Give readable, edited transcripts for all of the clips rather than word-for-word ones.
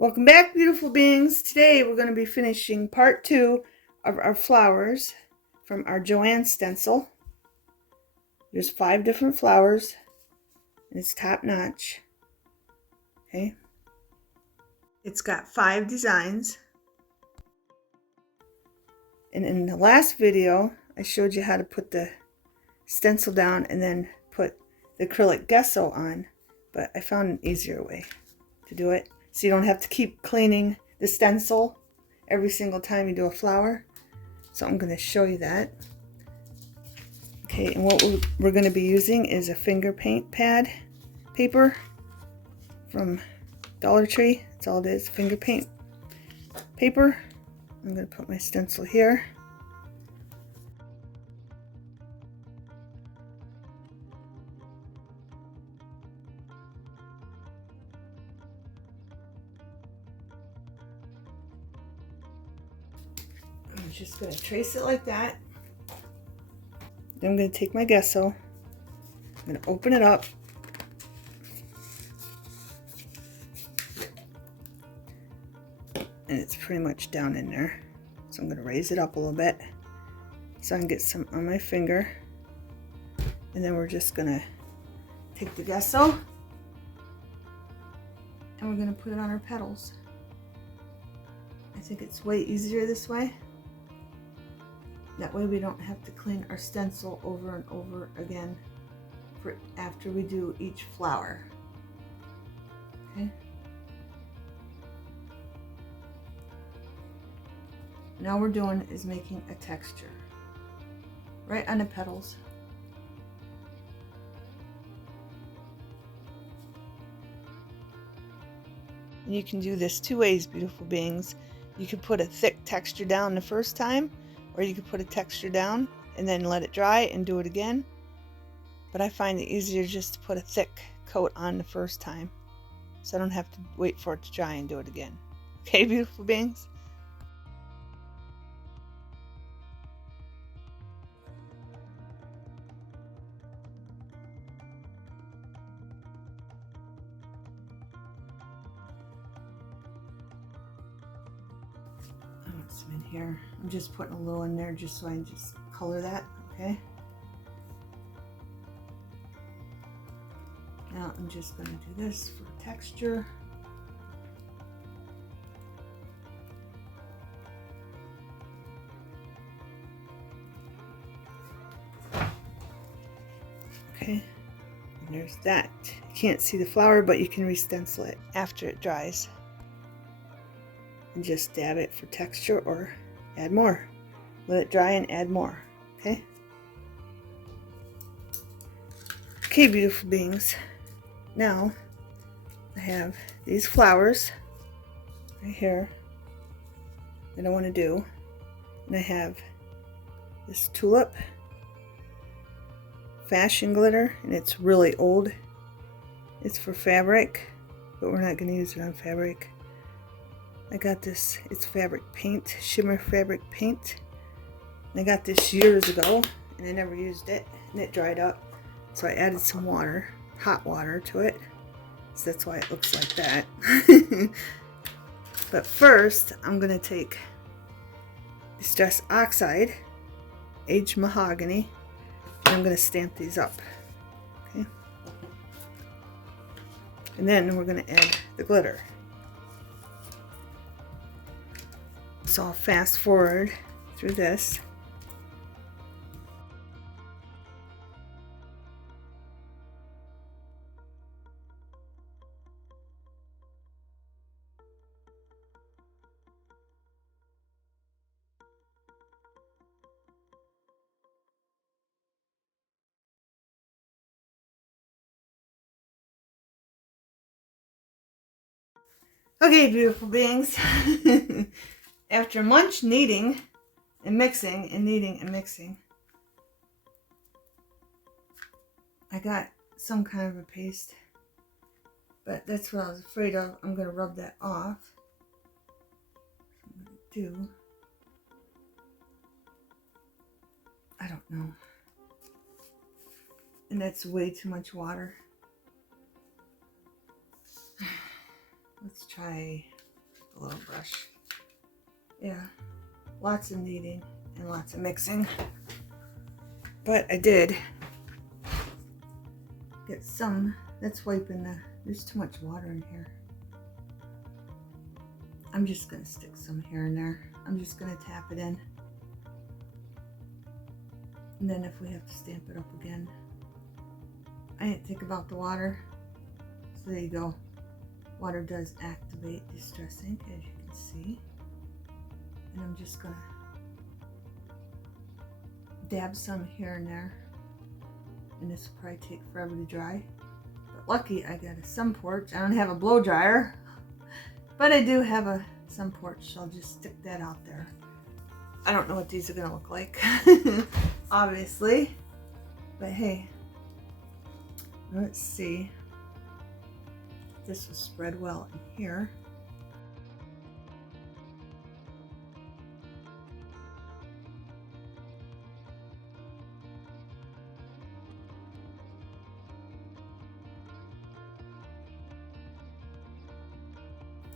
Welcome back, beautiful beings. Today we're going to be finishing part 2 of our flowers from our Joann stencil. There's 5 different flowers and it's top notch. Okay. It's got 5 designs. And in the last video, I showed you how to put the stencil down and then put the acrylic gesso on, but I found an easier way to do it. So you don't have to keep cleaning the stencil every single time you do a flower. So I'm going to show you that. Okay, and what we're going to be using is a finger paint pad paper from Dollar Tree. That's all it is, finger paint paper. I'm going to put my stencil here. I'm just going to trace it like that. Then I'm going to take my gesso. I'm going to open it up. And it's pretty much down in there. So I'm going to raise it up a little bit so I can get some on my finger. And then we're just going to take the gesso and we're going to put it on our petals. I think it's way easier this way. That way we don't have to clean our stencil over and over again for after we do each flower. Okay. Now we're doing is making a texture right on the petals. And you can do this 2 ways, beautiful beings. You could put a thick texture down the first time, or you could put a texture down and then let it dry and do it again. But I find it easier just to put a thick coat on the first time, so I don't have to wait for it to dry and do it again. Okay, beautiful beings? Some in here. I'm just putting a little in there just so I can just color that. Okay. Now I'm just going to do this for texture. Okay. And there's that. You can't see the flower, but you can re-stencil it after it dries. And just dab it for texture or add more. Let it dry and add more. Okay? Okay, beautiful beings. Now I have these flowers right here that I want to do. And I have this tulip fashion glitter, and it's really old. It's for fabric, but we're not going to use it on fabric. I got this, it's fabric paint, shimmer fabric paint. I got this years ago and I never used it and it dried up. So I added some water, hot water to it. So that's why it looks like that. But first I'm going to take Distress Oxide, aged mahogany, and I'm going to stamp these up. Okay. And then we're going to add the glitter. So I'll fast forward through this. Okay, beautiful beings. After much kneading and mixing and kneading and mixing, I got some kind of a paste, but that's what I was afraid of. I'm going to rub that off. I'm going to do, I don't know, and that's way too much water. Let's try a little brush. Yeah, lots of kneading and lots of mixing. But I did get some. That's wiping there's too much water in here. I'm just going to stick some here and there. I'm just going to tap it in. And then if we have to stamp it up again. I didn't think about the water. So there you go. Water does activate distress ink, as you can see. And I'm just going to dab some here and there. And this will probably take forever to dry. But lucky I got a sun porch. I don't have a blow dryer. But I do have a sun porch, so I'll just stick that out there. I don't know what these are going to look like, obviously. But hey, let's see. This will spread well in here.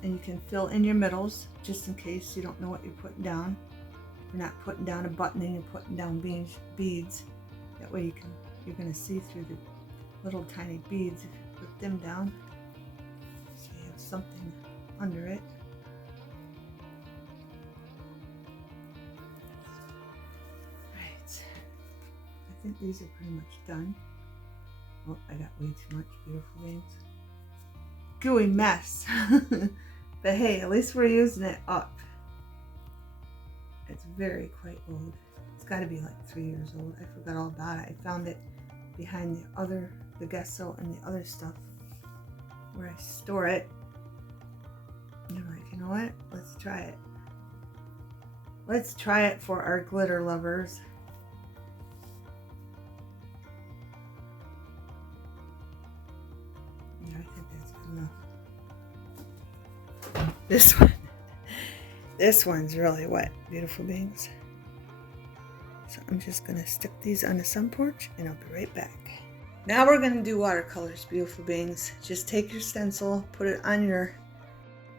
And you can fill in your middles just in case you don't know what you're putting down. You're not putting down a button and you're putting down beads. That way you're going to see through the little tiny beads if you put them down. So you have something under it. Right. I think these are pretty much done. Oh, I got way too much, beautiful beans. Gooey mess. But hey, at least we're using it up. It's quite old. It's got to be like 3 years old. I forgot all about it. I found it behind the gesso and the other stuff where I store it. And I'm like, you know what? Let's try it. Let's try it for our glitter lovers. Yeah, I think that's good enough. This one's really wet, beautiful beings. So I'm just gonna stick these on the sun porch and I'll be right back. Now we're gonna do watercolors, beautiful beings. Just take your stencil, put it on your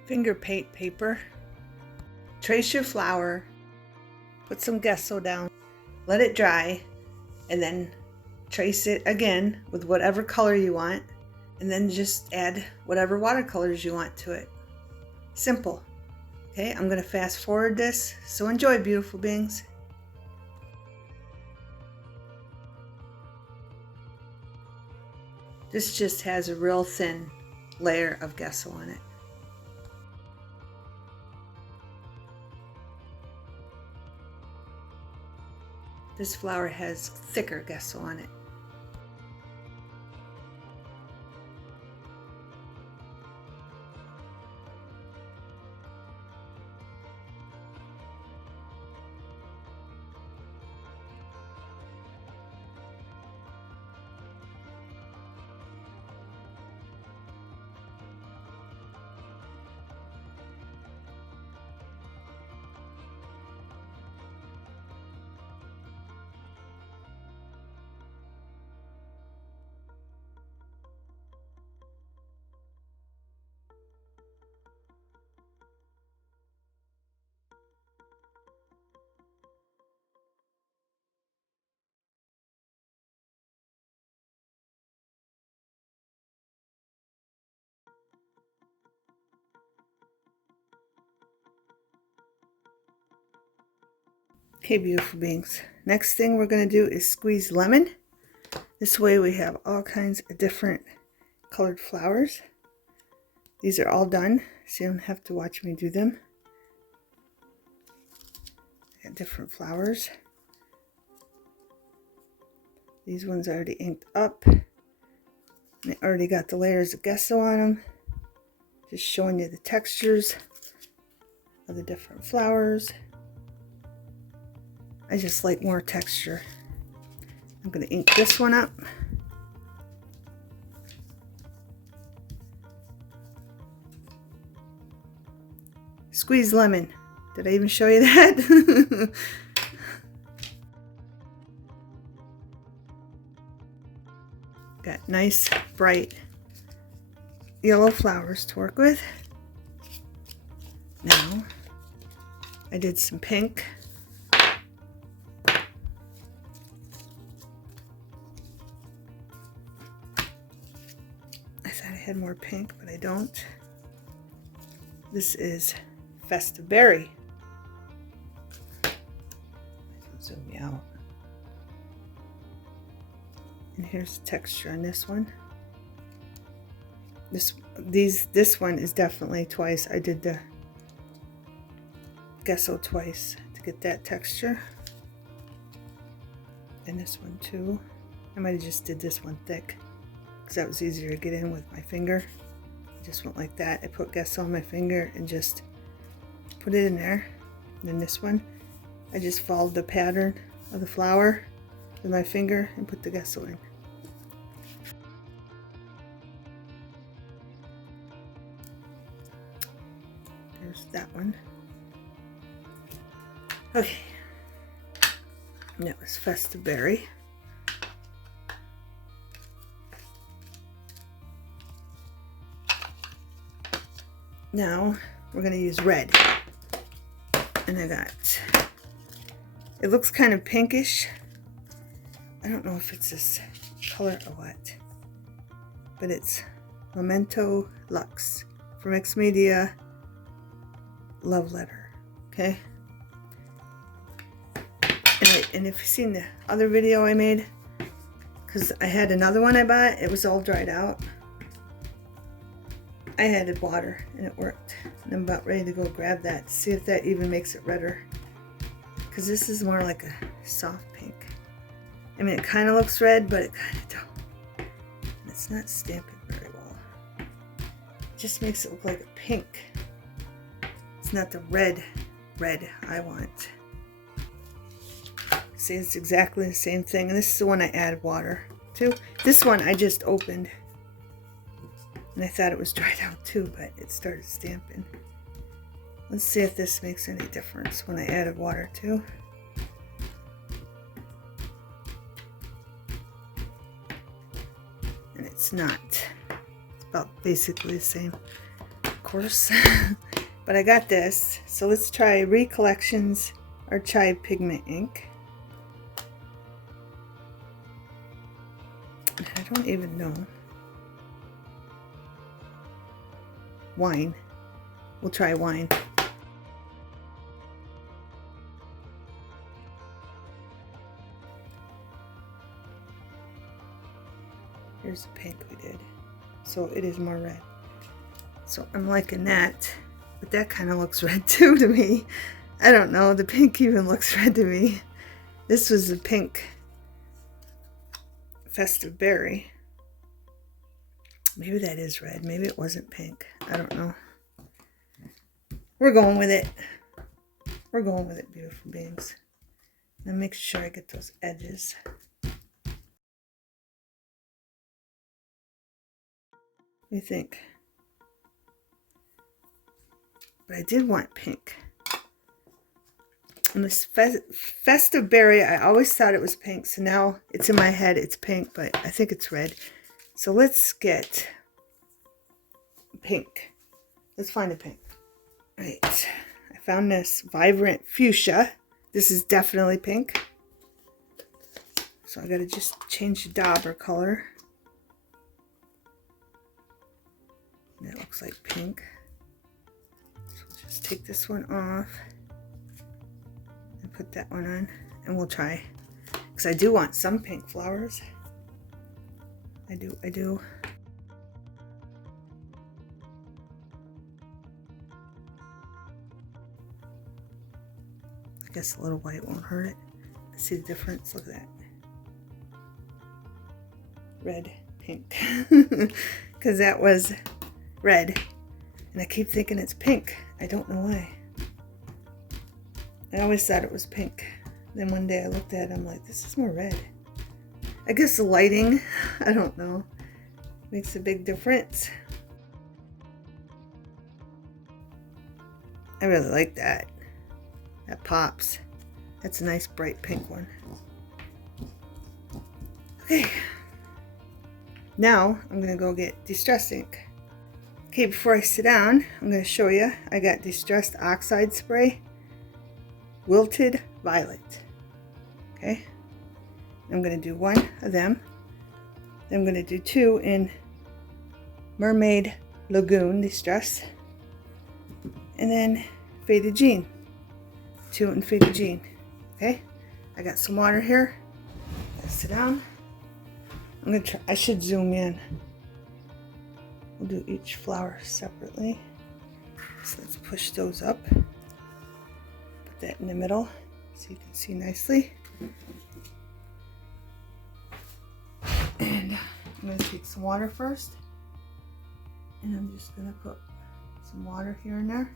finger paint paper, trace your flower, put some gesso down, let it dry, and then trace it again with whatever color you want, and then just add whatever watercolors you want to it. Simple. Okay, I'm going to fast forward this, so enjoy, beautiful beings. This just has a real thin layer of gesso on it. This flower has thicker gesso on it. Okay, beautiful beings. Next thing we're going to do is squeeze lemon. This way we have all kinds of different colored flowers. These are all done, so you don't have to watch me do them. I got different flowers. These ones are already inked up. They already got the layers of gesso on them. Just showing you the textures of the different flowers. I just like more texture. I'm going to ink this one up. Squeeze lemon. Did I even show you that? Got nice, bright yellow flowers to work with. Now, I did some pink. I thought I had more pink, but I don't. This is Festive Berry. Zoom me out. And here's the texture on this one. This one is definitely twice. I did the gesso twice to get that texture. And this one too. I might have just did this one thick because that was easier to get in with my finger. I just went like that. I put gesso on my finger and just put it in there. And then this one, I just followed the pattern of the flower with my finger and put the gesso in. There's that one. Okay. And that was Festive Berry. Now we're going to use red. And I got, it looks kind of pinkish. I don't know if it's this color or what, but it's Memento Lux from X Media Love Letter. Okay. And if you've seen the other video I made, because I had another one I bought, it was all dried out. I added water and it worked. And I'm about ready to go grab that, see if that even makes it redder. Because this is more like a soft pink. I mean, it kind of looks red, but it kind of don't. And it's not stamping very well. It just makes it look like a pink. It's not the red I want. See, it's exactly the same thing. And this is the one I added water to. This one I just opened. And I thought it was dried out too, but it started stamping. Let's see if this makes any difference when I added water too. And it's not. It's about basically the same, of course. But I got this. So let's try Recollections Archive Pigment Ink. I don't even know. Wine. We'll try wine. Here's the pink we did. So it is more red. So I'm liking that. But that kind of looks red too to me. I don't know. The pink even looks red to me. This was the pink Festive Berry. Maybe that is red. Maybe it wasn't pink. I don't know. We're going with it. We're going with it, beautiful beings. Now make sure I get those edges. What do you think? But I did want pink. And this Festive Berry, I always thought it was pink. So now it's in my head, it's pink, but I think it's red. So let's get pink. Let's find a pink. Right. I found this Vibrant Fuchsia. This is definitely pink. So I gotta just change the dauber color. And it looks like pink. So we'll just take this one off and put that one on. And we'll try. Because I do want some pink flowers. I do. I guess a little white won't hurt it. See the difference? Look at that. Red, pink. Because that was red. And I keep thinking it's pink. I don't know why. I always thought it was pink. Then one day I looked at it, I'm like, this is more red. I guess the lighting, I don't know, makes a big difference. I really like that. That pops. That's a nice bright pink one. Okay. Now I'm going to go get Distress ink. Okay, before I sit down, I'm going to show you. I got Distressed Oxide Spray, Wilted Violet. Okay, I'm going to do one of them. Then I'm going to do two in Mermaid Lagoon Distress. And then Faded Jean. Two in Faded Jean. Okay, I got some water here. Let's sit down. I'm going to try, I should zoom in. We'll do each flower separately. So let's push those up. Put that in the middle so you can see nicely. And I'm going to take some water first. And I'm just going to put some water here and there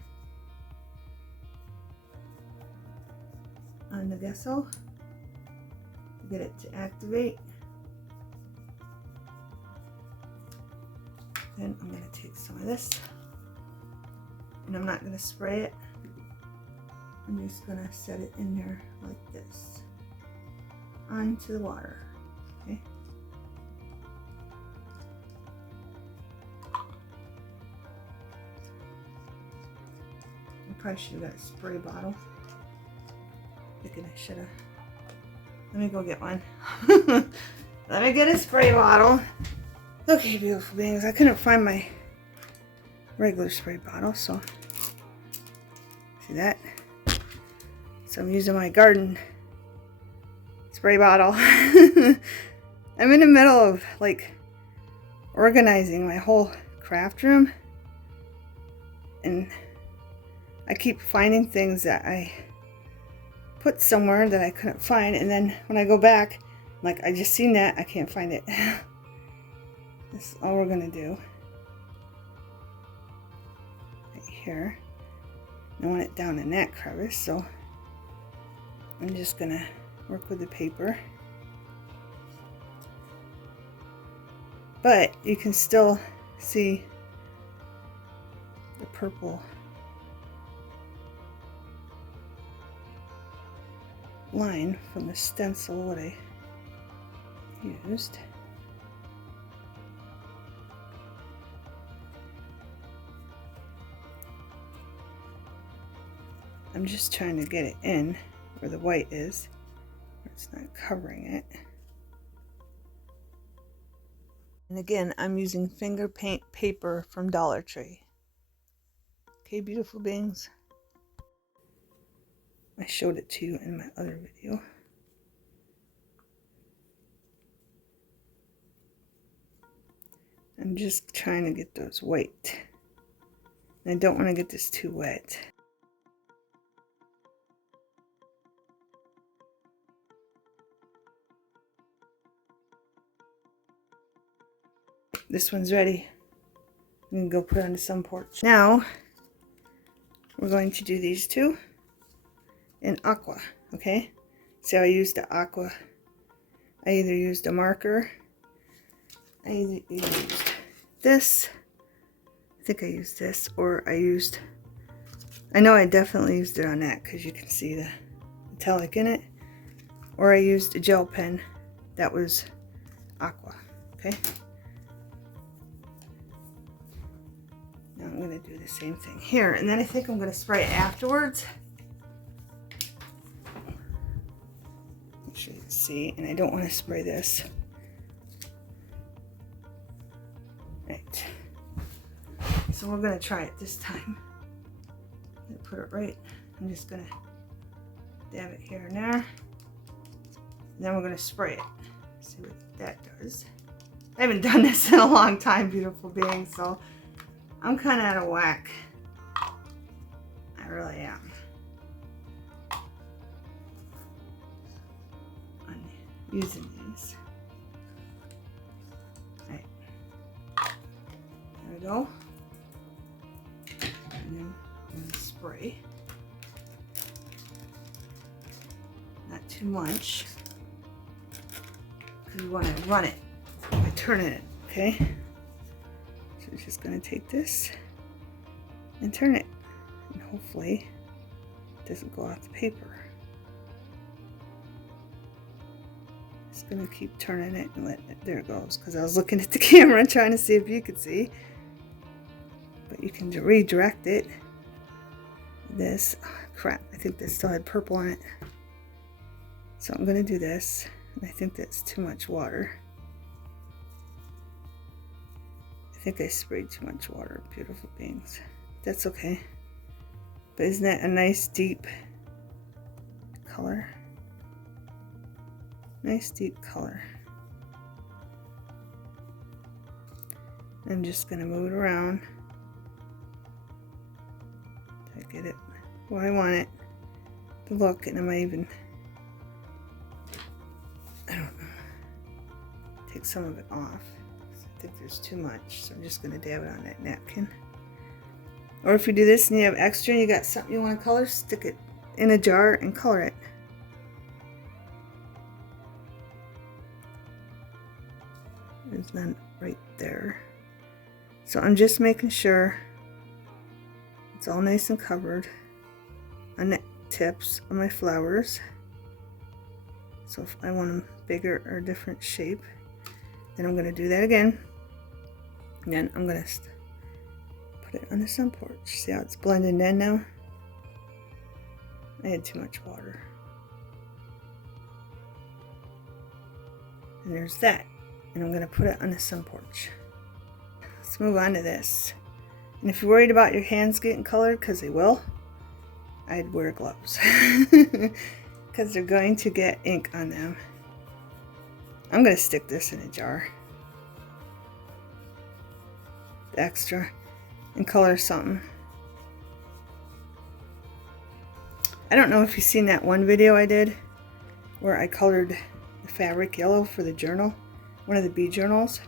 on the gesso to get it to activate. Then I'm going to take some of this, and I'm not going to spray it. I'm just going to set it in there like this onto the water. Okay. I probably should have got a spray bottle. Thinking I should have. Let me go get one. Let me get a spray bottle. Okay, beautiful beings. I couldn't find my regular spray bottle, so see that? So I'm using my garden spray bottle. I'm in the middle of like organizing my whole craft room, and I keep finding things that I put somewhere that I couldn't find, and then when I go back, I'm like, I just seen that, I can't find it. This is all we're going to do. Right here. I want it down in that crevice, so I'm just going to work with the paper. But you can still see the purple line from the stencil what I used. I'm just trying to get it in where the white is, where it's not covering it. And again, I'm using finger paint paper from Dollar Tree. Okay, beautiful beings. I showed it to you in my other video. I'm just trying to get those white. And I don't want to get this too wet. This one's ready. I'm going to go put it on the sun porch. Now, we're going to do these two in aqua, okay? So I used the aqua. I either used a marker, I either used this, I think I used this, or I know I definitely used it on that because you can see the metallic in it, or I used a gel pen that was aqua, okay? Now I'm going to do the same thing here, and then I think I'm going to spray it afterwards. Make sure you can see, and I don't want to spray this. Right. So we're going to try it this time. I'm going to put it right. I'm just going to dab it here and there. And then we're going to spray it. See what that does. I haven't done this in a long time, beautiful beings, so I'm kind of out of whack. I really am. I'm using these. Right. There we go. And then I'm going to spray. Not too much. Because we want to run it by turning it, okay? So I'm just going to take this and turn it. And hopefully it doesn't go off the paper. Just going to keep turning it and let it, there it goes. Because I was looking at the camera trying to see if you could see. But you can redirect it. This, oh, crap, I think this still had purple on it. So I'm going to do this. And I think that's too much water. I think I sprayed too much water, beautiful beings. That's okay. But isn't that a nice deep color? Nice deep color. I'm just going to move it around to get it where I want it to look. And I might even, I don't know, take some of it off. I think there's too much, so I'm just going to dab it on that napkin. Or if you do this and you have extra and you got something you want to color, stick it in a jar and color it. There's none right there. So I'm just making sure it's all nice and covered on the tips of my flowers. So if I want them bigger or different shape, then I'm going to do that again. And then I'm going to put it on the sun porch. See how it's blending in now? I had too much water. And there's that. And I'm going to put it on the sun porch. Let's move on to this. And if you're worried about your hands getting colored, because they will, I'd wear gloves. Because they're going to get ink on them. I'm going to stick this in a jar. The extra. And color something. I don't know if you've seen that one video I did where I colored the fabric yellow for the journal, one of the bee journals,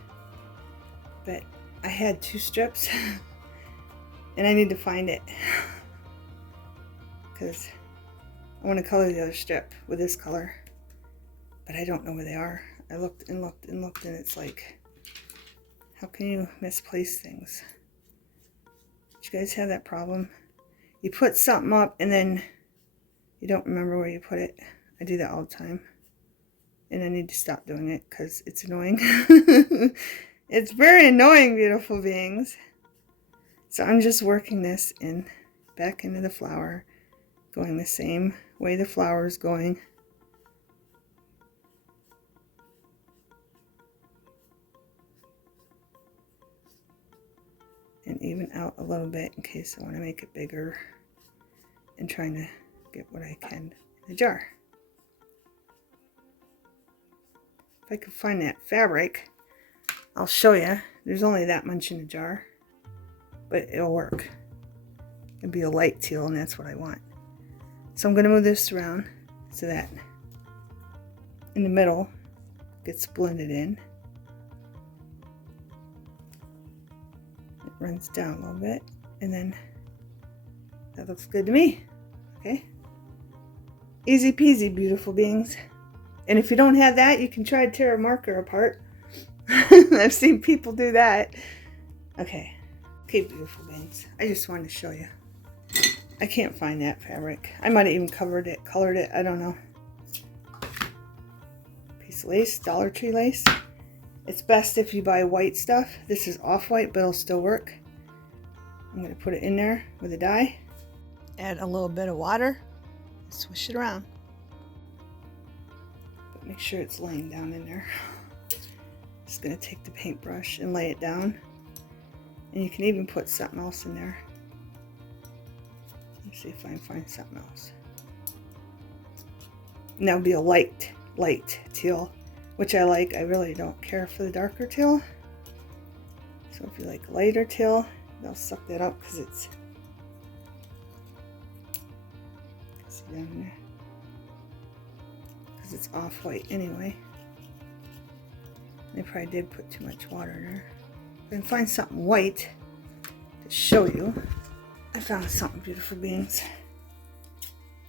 but I had 2 strips and I need to find it because I want to color the other strip with this color, but I don't know where they are. I looked and looked and looked, and it's like, how can you misplace things? Do you guys have that problem? You put something up and then you don't remember where you put it. I do that all the time. And I need to stop doing it because it's annoying. It's very annoying, beautiful beings. So I'm just working this in back into the flower, going the same way the flower is going. And even out a little bit in case I want to make it bigger, and trying to get what I can in the jar. If I can find that fabric, I'll show you. There's only that much in the jar, but it'll work. It'll be a light teal, and that's what I want. So I'm going to move this around so that in the middle gets blended in. Runs down a little bit, and then that looks good to me. Okay, easy peasy, beautiful beings. And if you don't have that, you can try to tear a marker apart. I've seen people do that. Okay, beautiful beings, I just wanted to show you. I can't find that fabric. I might have even colored it, I don't know. Piece of lace, Dollar Tree lace. It's best if you buy white stuff. This is off-white, but it'll still work. I'm going to put it in there with a dye. Add a little bit of water. Swish it around. But make sure it's laying down in there. Just going to take the paintbrush and lay it down. And you can even put something else in there. Let's see if I can find something else. And that'll be a light teal, which I like. I really don't care for the darker teal. So if you like lighter teal, they'll suck that up because it's, see down there, because it's off-white anyway. They probably did put too much water in there. If I can find something white to show you. I found something, beautiful beings.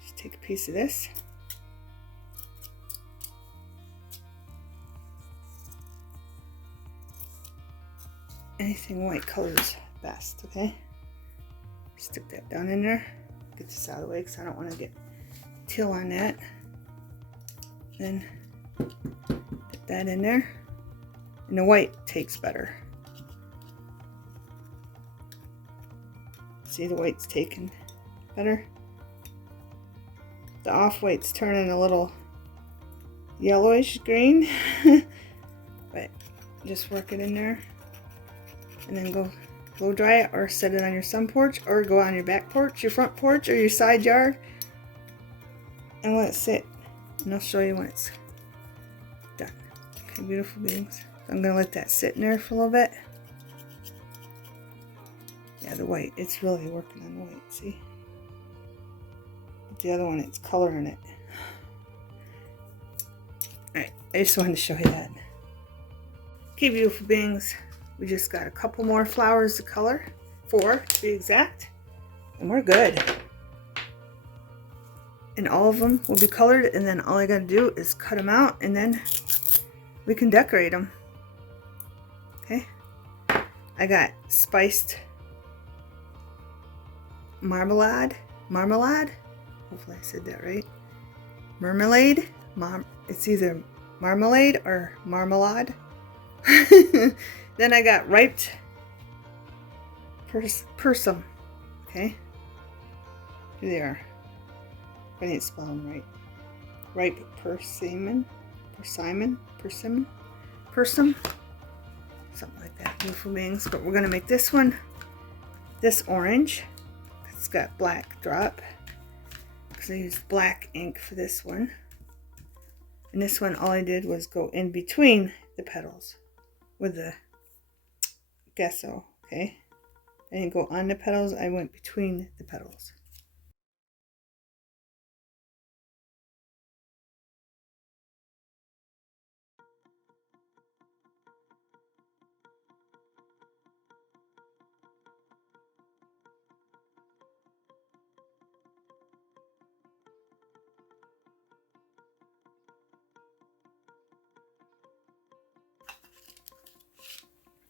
Just take a piece of this. Anything white colors best, okay? Stick that down in there. Get this out of the way because I don't want to get teal on that. Then put that in there. And the white takes better. See, the white's taken better. The off-white's turning a little yellowish green. But just work it in there. And then go blow dry it, or set it on your sun porch, or go on your back porch, your front porch, or your side yard. And let it sit. And I'll show you when it's done. Okay, beautiful beings. So I'm going to let that sit in there for a little bit. Yeah, the white. It's really working on the white, see? But the other one, it's coloring it. Alright, I just wanted to show you that. Okay, beautiful beings. We just got a couple more flowers to color. 4 to be exact. And we're good. And all of them will be colored, and then all I gotta do is cut them out, and then we can decorate them. Okay? I got spiced marmalade. Hopefully I said that right. Marmalade. It's either marmalade or marmalade. Then I got ripe persimmon. Okay? Here they are. I need to spell them right. Ripe persimmon. Something like that. Beautiful beings. But we're going to make this one, this orange. It's got black drop. Because I used black ink for this one. And this one, all I did was go in between the petals with the gesso. Okay? I didn't go on the petals, I went between the petals.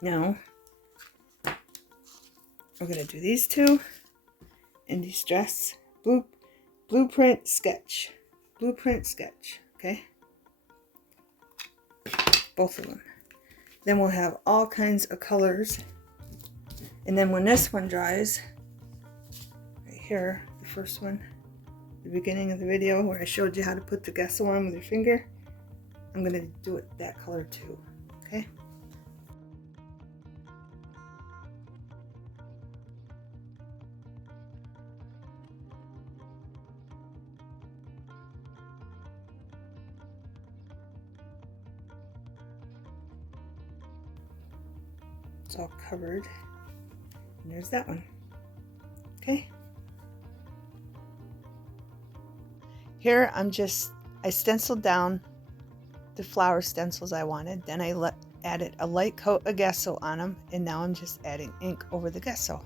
Now, we're going to do these two in distress. Blueprint sketch. Okay? Both of them. Then we'll have all kinds of colors. And then when this one dries, right here, the first one, the beginning of the video where I showed you how to put the gesso on with your finger, I'm going to do it that color too. Okay? It's all covered. And there's that one. Okay. Here I stenciled down the flower stencils I wanted. Then I added a light coat of gesso on them. And now I'm just adding ink over the gesso.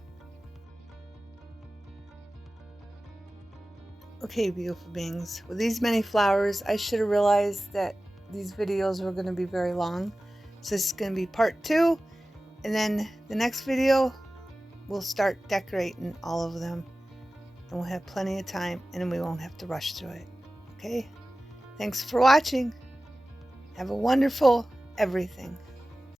Okay, beautiful beings. With these many flowers, I should have realized that these videos were going to be very long. So this is going to be part 2. And then the next video, we'll start decorating all of them. And we'll have plenty of time, and then we won't have to rush through it. Okay? Thanks for watching. Have a wonderful everything.